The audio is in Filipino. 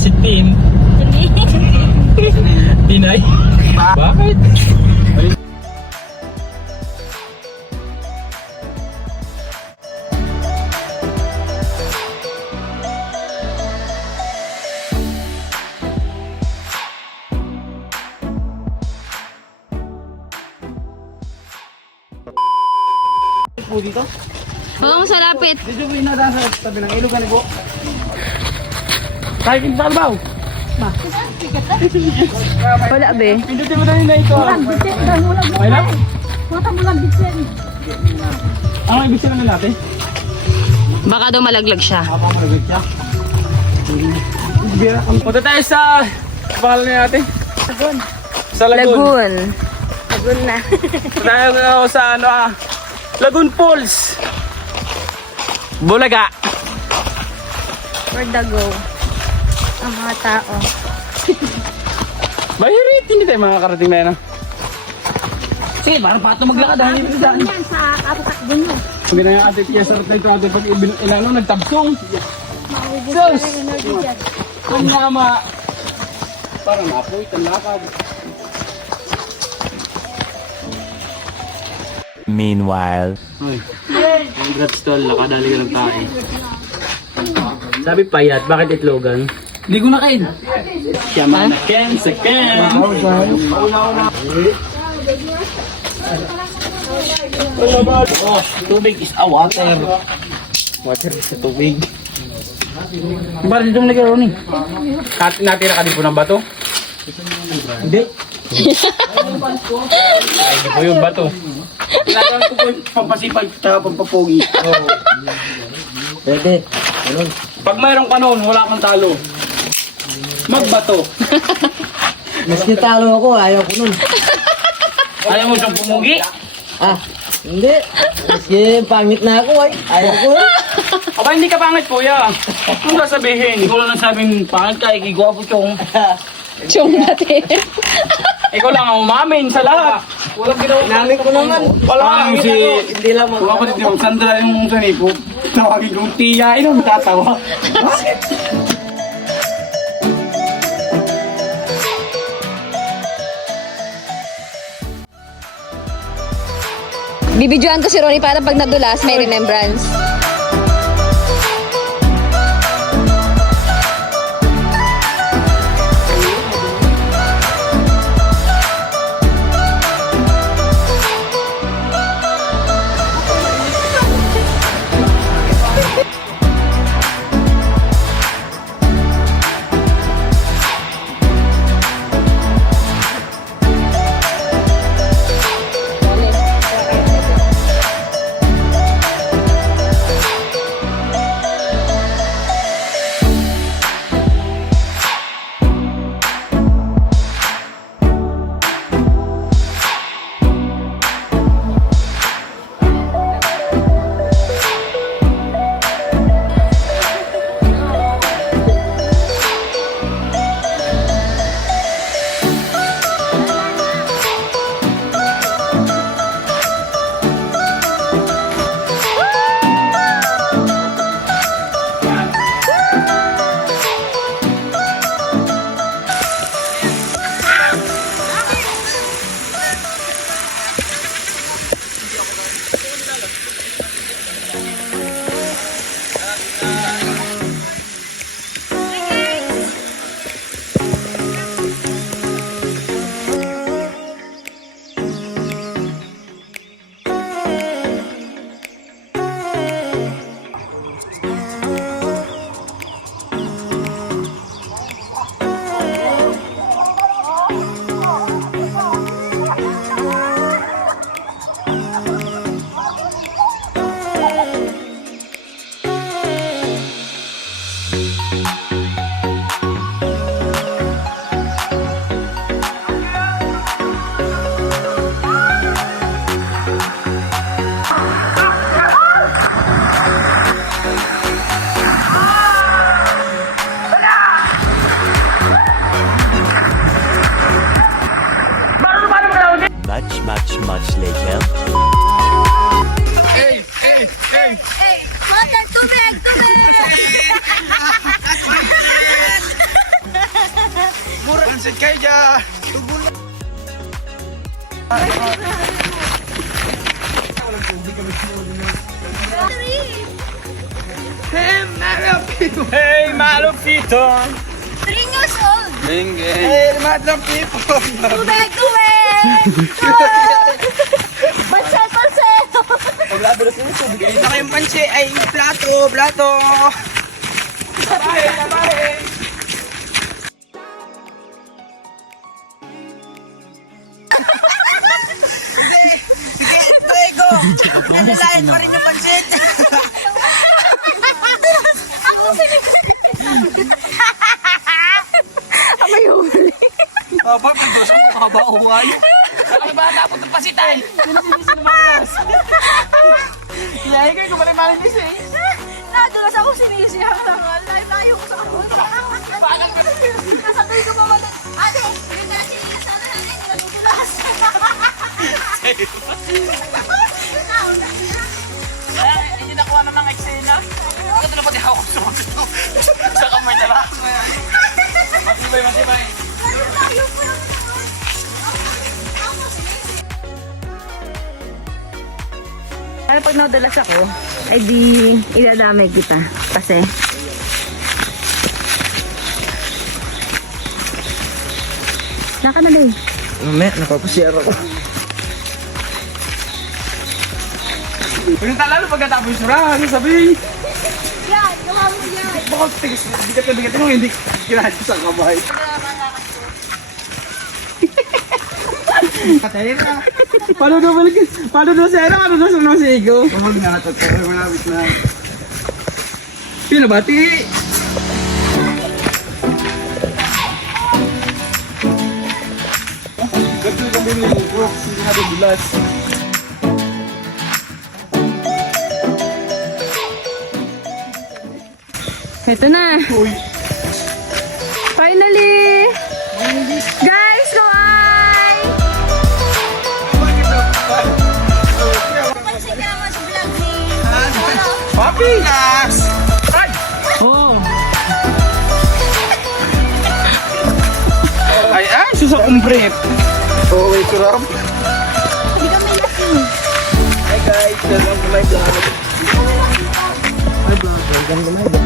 si Tim. Pinay. Bakit? Po dito? Huwag mo sa lapit. Dito po inadaan sa tabi ng ilog po. Tayo sa albaw. Wala be. Pindutin mo na yun na ito. May lang? Ang ibig sabihin na natin? Baka daw malaglag siya. Habang malagay siya. Punta tayo sa pangalan na natin. Sa Lagoon. Lagoon. Lagoon na. Punta tayo sa ano Lagoon Falls. Bulaga. Where the go? Ang mga tao. Bayirit, hindi tayo makakarating na yan. Sige, parang pato maglakad. Hindi sa akin. Yan sa kapatakbo nyo. Sabi na yung ate Piesar tayo ate pag ilano nagtabsong. Maubos Sus! ka na energy dyan. Ang nama. Parang napoy, talakad. Meanwhile. Ay. Congrats tol, nakadali ka ng tae. Sabi payat, bakit itlogan? Hindi ko na kain. Siya man Ken sa Ken. Oh, tubig is a water. Water is a tubig. Bakit itong nagkaroon ni? Natira ka din po ng bato? Hindi. Ay, di po yung bato. Kailangan ko po yung pampasipag at pampapogi. Oo. Pwede. Pag mayroong kanon, wala kang talo. Magbato. Maski talo ako, ayaw ko nun. Ayaw mo siyang pumugi? Ah, hindi. Maski pangit na ako, ay. Ayaw ko nun. Aba, hindi ka pangit, kuya. Ano sasabihin? Ikaw lang nasabing pangit ka, ikigwapo chong. Chong natin. Ikaw lang ang umamin sa lahat. Walang ginawa. Namin ko naman. Wala si... Hindi lang Kung ako dito, Sandra yung sanay ko. Tawagin kong tiya, ino, matatawa. Bakit? Bibidyoan ko si Ronnie para pag nadulas, may remembrance. pansit kayo dyan. Hey, Malupito! 3 years old. Hey, Malupito! Tubig! Pansel! Ito kayong pansit. Ay, plato! Tabahe! Sige, ito ego! Nalalain pa rin yung pansit! Ako yung huli. Bakit dos ang kabauhan? Ay, ba tapos ng pasitan? Sinisinis na makas. Iyahe kayo, kumalimalis eh. Nadulas ako sinisihan lang. Layo ko sa kanila. Nasabi ko pa man. Ate, yun na sinisihan na natin. Nadulas. Hindi nakuha na ng eksena. Ito na pati hawak sa mga sa kamay na lang. Matibay. Layo ko lang. Ano pag nadulas ako, ay di idadamay kita. Kasi, naka na din. Mamaya, napapashare ako. Pinunta lalo pagkatapos yung surang, sabi. Yan, gawa mo yan. Bakit tigis, bigat mo, hindi kinahat sa kamay. Paano daw balik? Paano daw sera? Paano daw sa nasigo? Huwag nga ito, pero malapit na. Pinabati! Gato yung kami ng Brooks, hindi natin bulas. Ito na. Uy! Finally! Guys, kuhay! Pansin ka naman sa vlog ni... Papi! Yes! Ay! Oh! Ay, susak kong brief. Oh, wait, kurap. Hindi ka may yakin. Hi guys, welcome to my vlog. My vlog, welcome to my vlog.